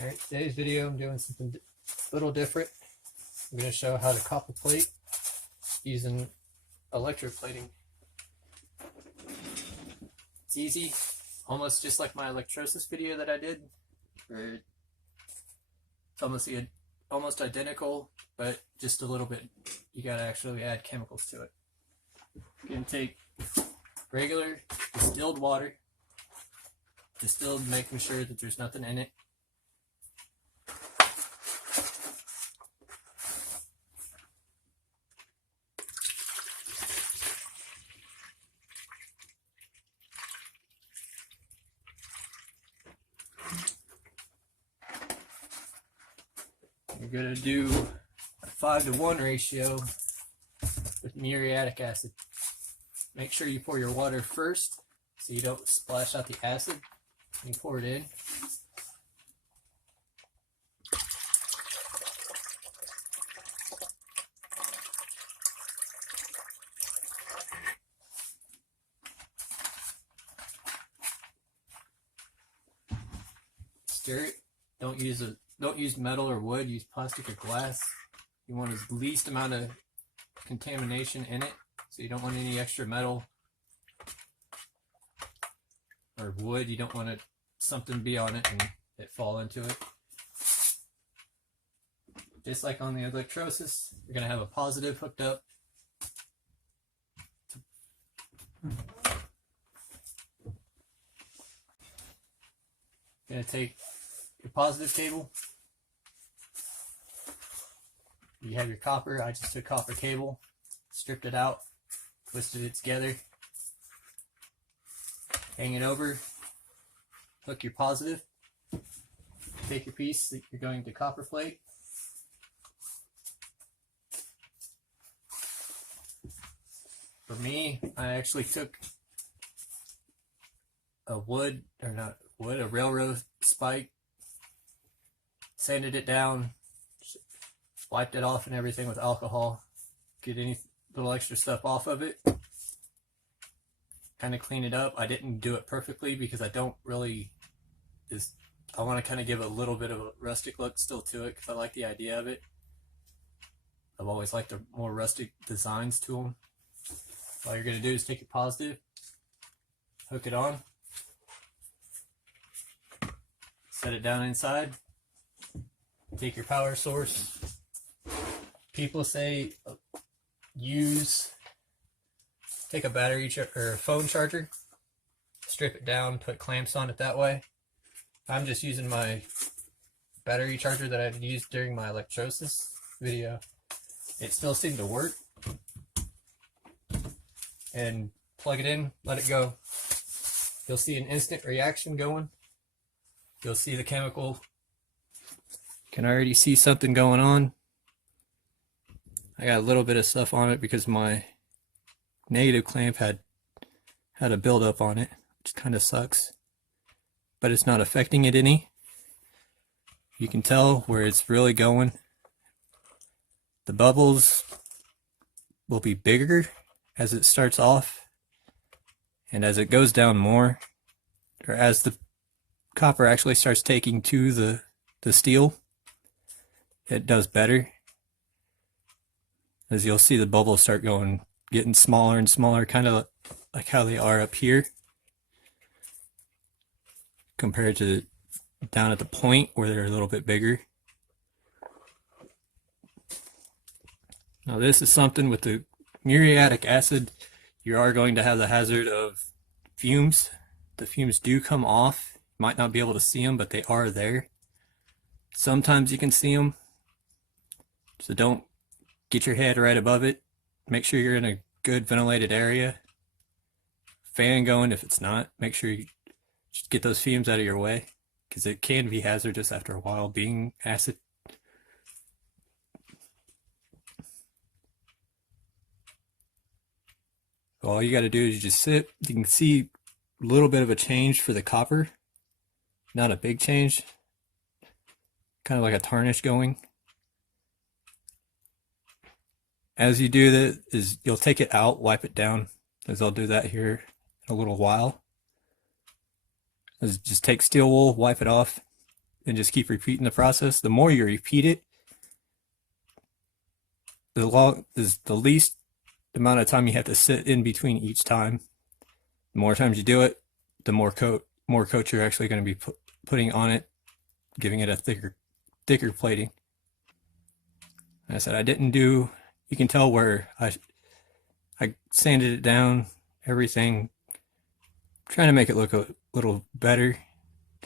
Alright, today's video I'm doing something a little different. I'm going to show how to copper plate using electroplating. It's easy, almost just like my electrolysis video that I did. It's almost identical, but just a little bit. You got to actually add chemicals to it. You can take regular distilled water, distilled making sure that there's nothing in it. You're going to do a 5-to-1 ratio with muriatic acid. Make sure you pour your water first so you don't splash out the acid. You pour it in. Stir it. Don't use metal or wood, use plastic or glass. You want as least amount of contamination in it, so you don't want any extra metal or wood. You don't want something to be on it and it fall into it. Just like on the electrolysis, you're going to have a positive hooked up. You're going to take your positive cable. You have your copper. I just took copper cable, stripped it out, twisted it together, hang it over, hook your positive, take your piece that you're going to copper plate. For me, I actually took a a railroad spike, sanded it down, wiped it off and everything with alcohol, get any little extra stuff off of it, kind of clean it up. I didn't do it perfectly because I want to kind of give a little bit of a rustic look still to it because I like the idea of it. I've always liked the more rustic designs to them. All you're going to do is take your positive, hook it on, set it down inside, take your power source. People say take a battery or a phone charger, strip it down, put clamps on it that way. I'm just using my battery charger that I used during my electrolysis video. It still seemed to work. And plug it in, let it go. You'll see an instant reaction going. You'll see the chemical. Can already see something going on. I got a little bit of stuff on it because my negative clamp had a buildup on it, which kind of sucks. But it's not affecting it any. You can tell where it's really going. The bubbles will be bigger as it starts off, and as it goes down more, or as the copper actually starts taking to the steel, it does better. As you'll see the bubbles start getting smaller and smaller, kind of like how they are up here, compared to down at the point where they're a little bit bigger. Now this is something with the muriatic acid, you are going to have the hazard of fumes. The fumes do come off. You might not be able to see them, but they are there. Sometimes you can see them. So don't get your head right above it. Make sure you're in a good ventilated area. Fan going if it's not. Make sure you just get those fumes out of your way, because it can be hazardous after a while being acid. So all you got to do is just sit. You can see a little bit of a change for the copper. Not a big change. Kind of like a tarnish going. As you do that, you'll take it out, wipe it down, as I'll do that here in a little while. Just take steel wool, wipe it off, and just keep repeating the process. The more you repeat it, the least amount of time you have to sit in between each time. The more times you do it, the more coat you're actually going to be putting on it, giving it a thicker plating. And I said I didn't do. You can tell where I sanded it down, everything, trying to make it look a little better.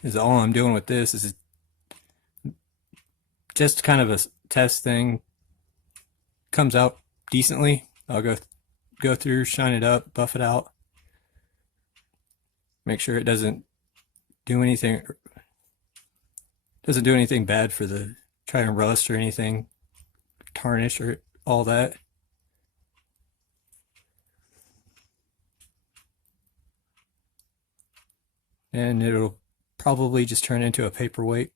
Is all I'm doing with this is just kind of a test thing. Comes out decently. I'll go through, shine it up, buff it out, make sure it doesn't do anything bad for the try and rust or anything, tarnish or all that. And it'll probably just turn into a paperweight.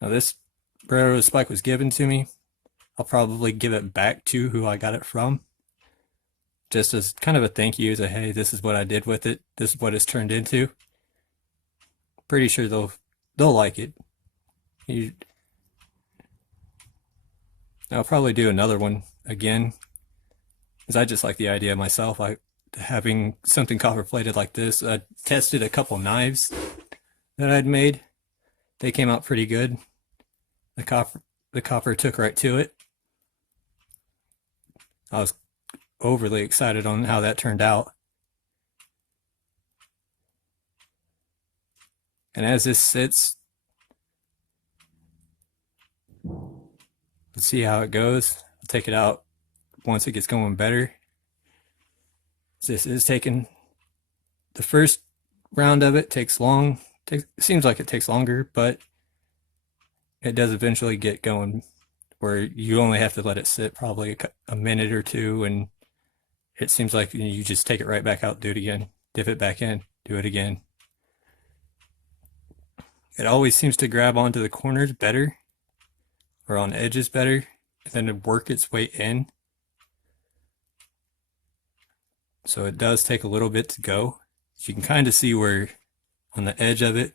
Now this railroad spike was given to me. I'll probably give it back to who I got it from, just as kind of a thank you, to hey, this is what I did with it, this is what it's turned into. Pretty sure they'll like it. I'll probably do another one again, because I just like the idea myself. Having something copper plated like this. I tested a couple knives that I'd made. They came out pretty good. The copper took right to it. I was overly excited on how that turned out. And as this sits, let's see how it goes. I'll take it out once it gets going better. This is taking, the first round of it takes long. It seems like it takes longer, but it does eventually get going where you only have to let it sit probably a minute or two, and it seems like you just take it right back out, do it again, dip it back in, do it again. It always seems to grab onto the corners better, or on edges better, and then to work its way in. So it does take a little bit to go. So you can kind of see where on the edge of it,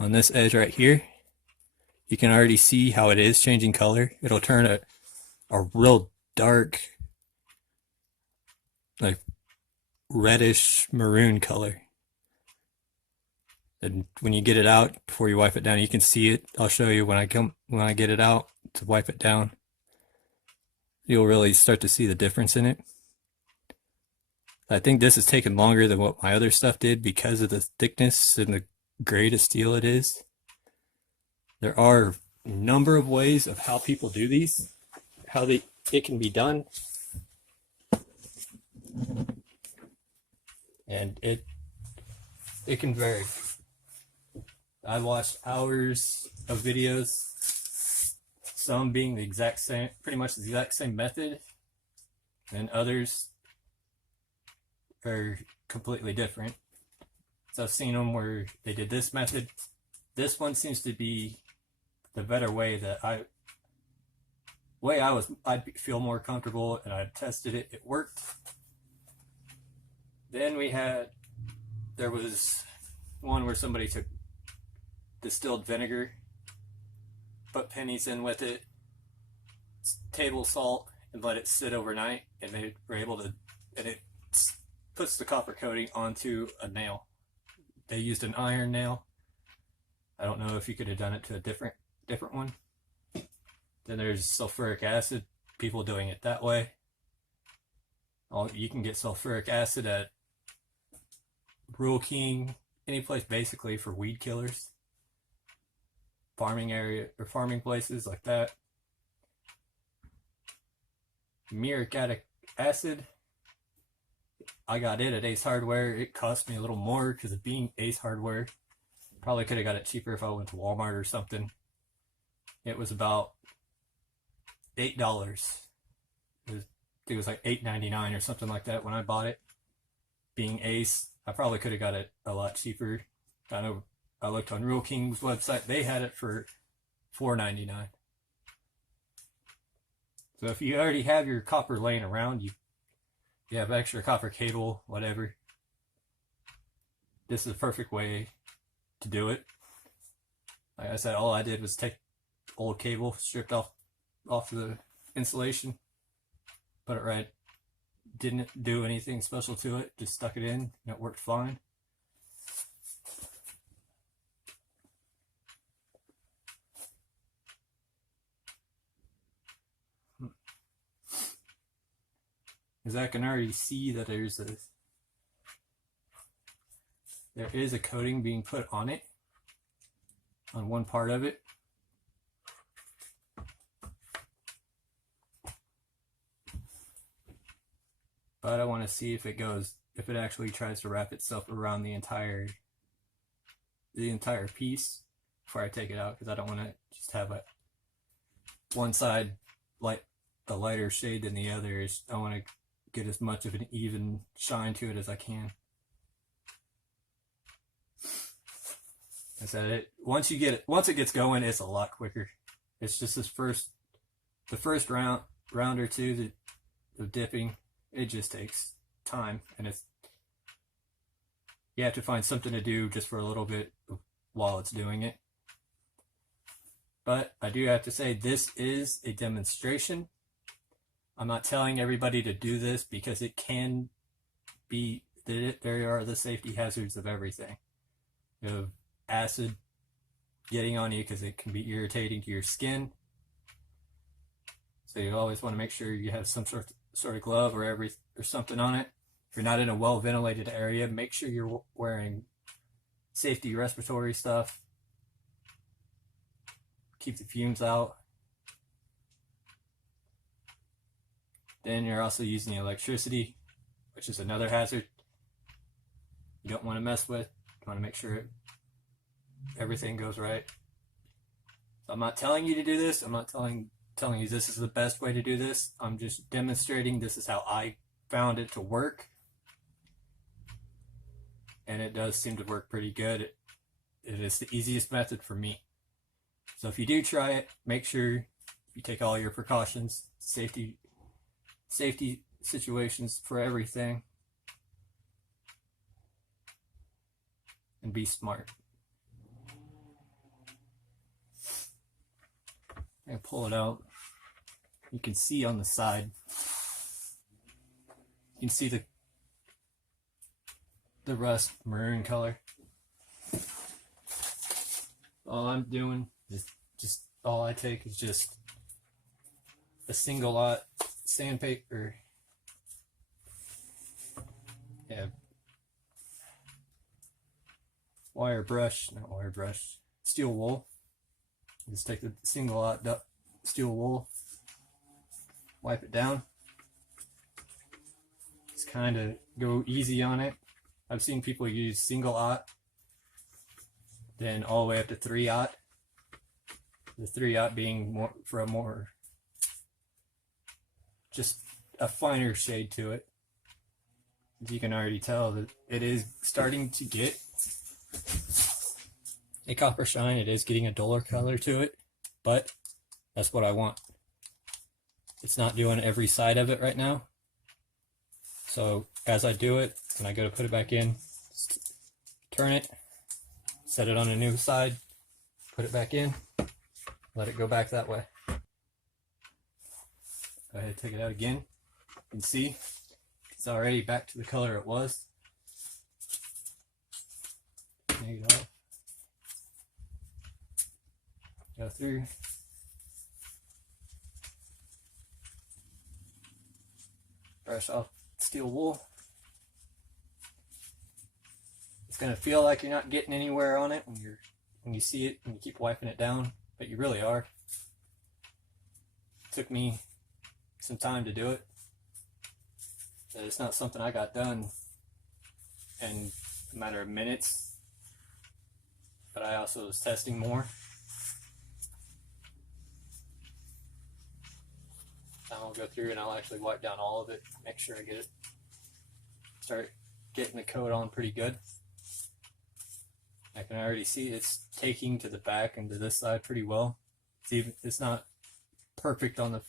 on this edge right here, you can already see how it is changing color. It'll turn a real dark, like reddish maroon color. And when you get it out, before you wipe it down, you can see it. I'll show you when I get it out to wipe it down. You'll really start to see the difference in it. I think this has taken longer than what my other stuff did because of the thickness and the grade of steel it is. There are a number of ways of how people do these, how it can be done. And it can vary. I watched hours of videos, some being the exact same, pretty much the exact same method, and others are completely different. So I've seen them where they did this method. This one seems to be the better way that I'd feel more comfortable, and I tested it. It worked. Then there was one where somebody took distilled vinegar, put pennies in with it, table salt, and let it sit overnight, and they were able to, and it puts the copper coating onto a nail. They used an iron nail. I don't know if you could have done it to a different one. Then there's sulfuric acid, people doing it that way. You can get sulfuric acid at Rural King, any place basically for weed killers, farming area or farming places like that. Muriatic acid, I got it at Ace Hardware. It cost me a little more because of being Ace Hardware. Probably could have got it cheaper if I went to Walmart or something. It was about $8. It was like $8.99 or something like that when I bought it. Being Ace, I probably could have got it a lot cheaper. I know I looked on Rural King's website. They had it for $4.99. So if you already have your copper laying around, you have extra copper cable, whatever, this is the perfect way to do it. Like I said, all I did was take old cable, stripped off the insulation, put it right. Didn't do anything special to it, just stuck it in and it worked fine. Because I can already see that there is a coating being put on it, on one part of it. But I want to see if it actually tries to wrap itself around the entire piece before I take it out, because I don't want to just have one side the lighter shade than the others. I want to get as much of an even shine to it as I can. I said once it gets going, it's a lot quicker. It's just the first round or two of dipping. It just takes time, and you have to find something to do just for a little bit while it's doing it. But I do have to say, this is a demonstration. I'm not telling everybody to do this, because it can be, there are the safety hazards of everything. Of acid getting on you, because it can be irritating to your skin. So you always want to make sure you have some sort of glove or something on it. If you're not in a well ventilated area, make sure you're wearing safety respiratory stuff. Keep the fumes out. Then you're also using the electricity, which is another hazard you don't want to mess with. You want to make sure everything goes right. So I'm not telling you to do this. I'm not telling you this is the best way to do this. I'm just demonstrating this is how I found it to work. And it does seem to work pretty good. It is the easiest method for me. So if you do try it, make sure you take all your precautions, safety situations for everything, and be smart. And pull it out. You can see on the side, you can see the rust maroon color. All I'm doing is all I take is just a single lot sandpaper, steel wool. Just take the single lot steel wool, wipe it down. Just kind of go easy on it. I've seen people use single-aught, then all the way up to 3-aught. The 3-aught being more just a finer shade to it. As you can already tell that it is starting to get a copper shine. It is getting a duller color to it, but that's what I want. It's not doing every side of it right now. So as I do it, when I go to put it back in, turn it, set it on a new side, put it back in, let it go back that way. Go ahead and take it out again. You can see it's already back to the color it was. Take it off. Go through. Brush off steel wool. It's going to feel like you're not getting anywhere on it when you see it and you keep wiping it down, but you really are. It took me some time to do it. It's not something I got done in a matter of minutes, but I also was testing more. I'll go through and I'll actually wipe down all of it, make sure I start getting the coat on pretty good. I can already see it's taking to the back and to this side pretty well. It's not perfect on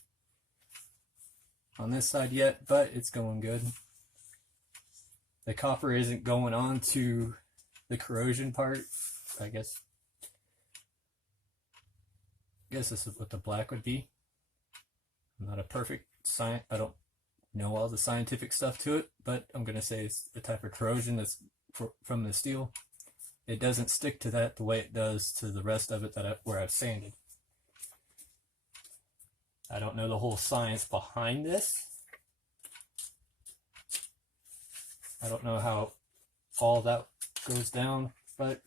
this side yet, but it's going good. The copper isn't going on to the corrosion part, I guess. guess this is what the black would be. I'm not a perfect science. I don't know all the scientific stuff to it, but I'm going to say it's the type of corrosion that's from the steel. It doesn't stick to that the way it does to the rest of it where I've sanded. I don't know the whole science behind this. I don't know how all that goes down, but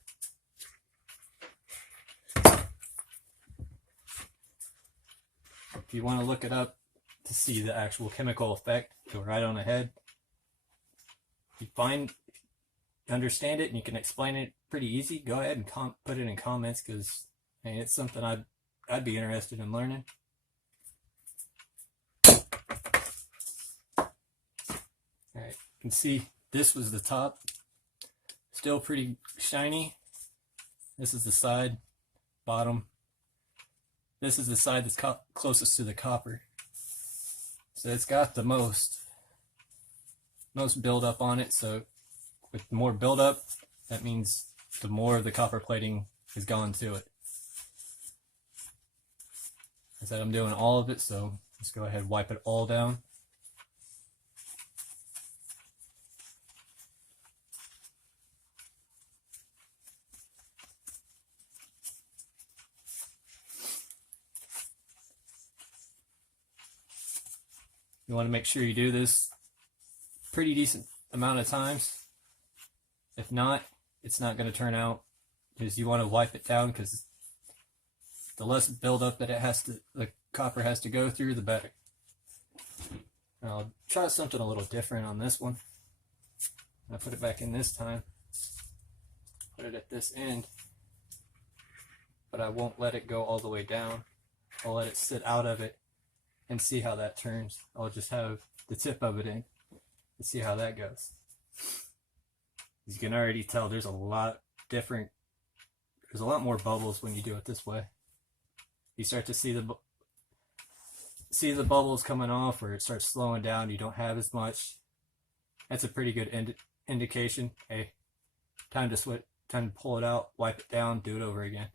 if you want to look it up to see the actual chemical effect, go right on ahead. If you understand it and you can explain it pretty easy, go ahead and put it in comments, because it's something I'd be interested in learning. Alright, you can see this was the top. Still pretty shiny. This is the side, bottom. This is the side that's closest to the copper. So it's got the most buildup on it. So with more buildup, that means the more the copper plating has gone to it. I said I'm doing all of it, so let's go ahead and wipe it all down. You want to make sure you do this pretty decent amount of times. If not, it's not going to turn out, because you want to wipe it down, because the less buildup that the copper has to go through, the better. Now, I'll try something a little different on this one. I'll put it back in this time. Put it at this end, but I won't let it go all the way down. I'll let it sit out of it and see how that turns. I'll just have the tip of it in and see how that goes. You can already tell there's a lot more bubbles when you do it this way. You start to see the bubbles coming off, where it starts slowing down. You don't have as much. That's a pretty good indication. Hey, time to pull it out, wipe it down, do it over again.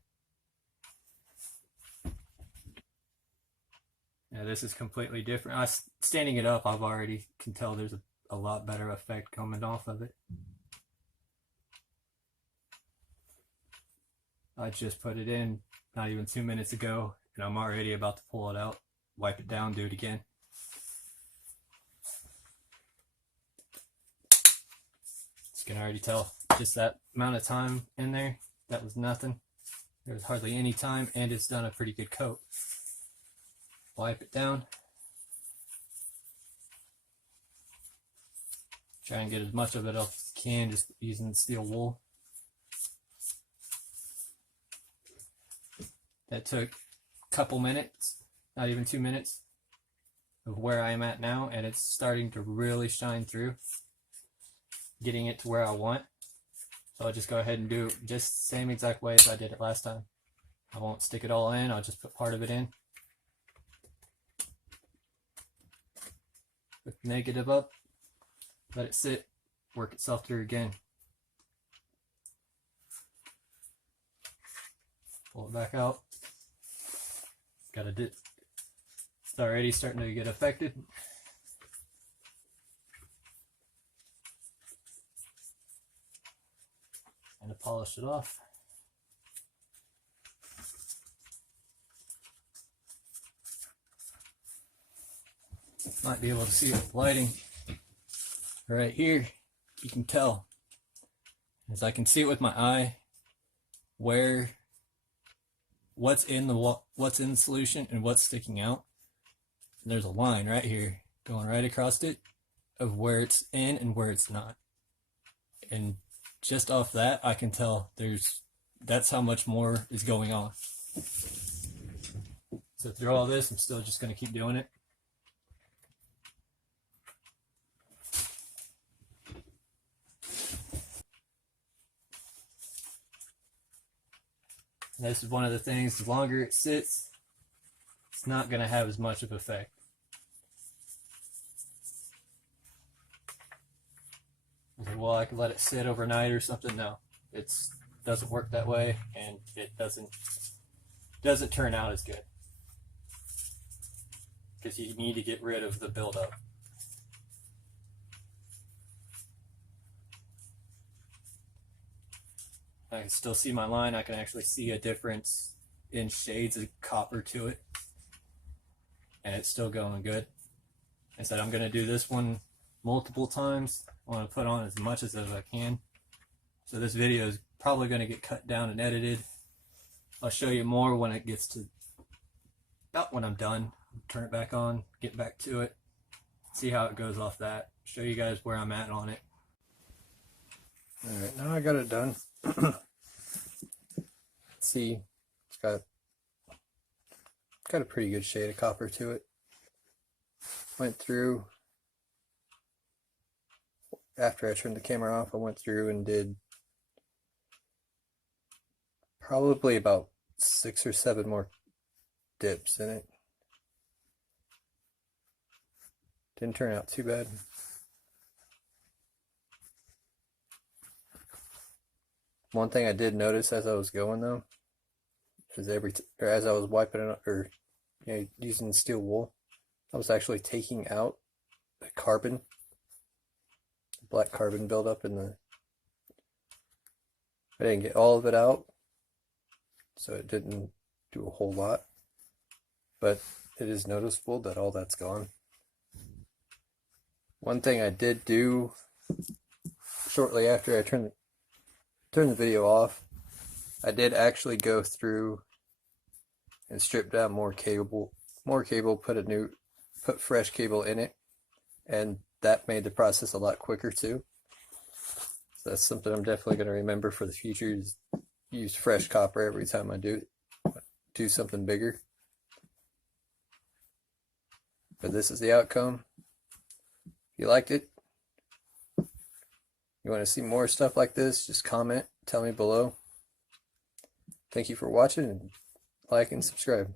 Yeah, this is completely different. Standing it up, I've already can tell there's a lot better effect coming off of it. I just put it in not even 2 minutes ago, and I'm already about to pull it out, wipe it down, do it again. You can already tell just that amount of time in there, that was nothing. There's hardly any time, and it's done a pretty good coat. Wipe it down. Try and get as much of it off as you can, just using steel wool. That took a couple minutes, not even 2 minutes, of where I am at now, and it's starting to really shine through, getting it to where I want. So I'll just go ahead and do it just the same exact way as I did it last time. I won't stick it all in, I'll just put part of it in. With negative up, let it sit, work itself through again. Pull it back out. Got a dip. It's already starting to get affected. And to polish it off. Might be able to see it with lighting. Right here, you can tell, as I can see it with my eye, what's in the solution and what's sticking out. And there's a line right here going right across it of where it's in and where it's not. And just off that, I can tell that's how much more is going on. So through all this, I'm still just going to keep doing it. And this is one of the things, the longer it sits, it's not going to have as much of an effect. Well, I could let it sit overnight or something. No, it doesn't work that way, and it doesn't doesn't turn out as good because you need to get rid of the buildup. I can still see my line. I can actually see a difference in shades of copper to it, and it's still going good. I said I'm going to do this one multiple times. I want to put on as much as I can. So this video is probably going to get cut down and edited. I'll show you more when it gets to about when I'm done. Turn it back on, get back to it, see how it goes off that. Show you guys where I'm at on it. Alright, now I got it done. See, it's got a pretty good shade of copper to it. Went through, after I turned the camera off, I went through and did probably about 6 or 7 more dips in it. Didn't turn out too bad. One thing I did notice as I was going though, is as I was wiping it up, or using steel wool, I was actually taking out the carbon, black carbon buildup in the. I didn't get all of it out, so it didn't do a whole lot, but it is noticeable that all that's gone. One thing I did do shortly after I turned the video off, I did actually go through and strip down more cable, put fresh cable in it, and that made the process a lot quicker too. So that's something I'm definitely going to remember for the future, is use fresh copper every time I do something bigger. But this is the outcome. If you liked it, you want to see more stuff like this, just comment, tell me below. Thank you for watching, and like and subscribe.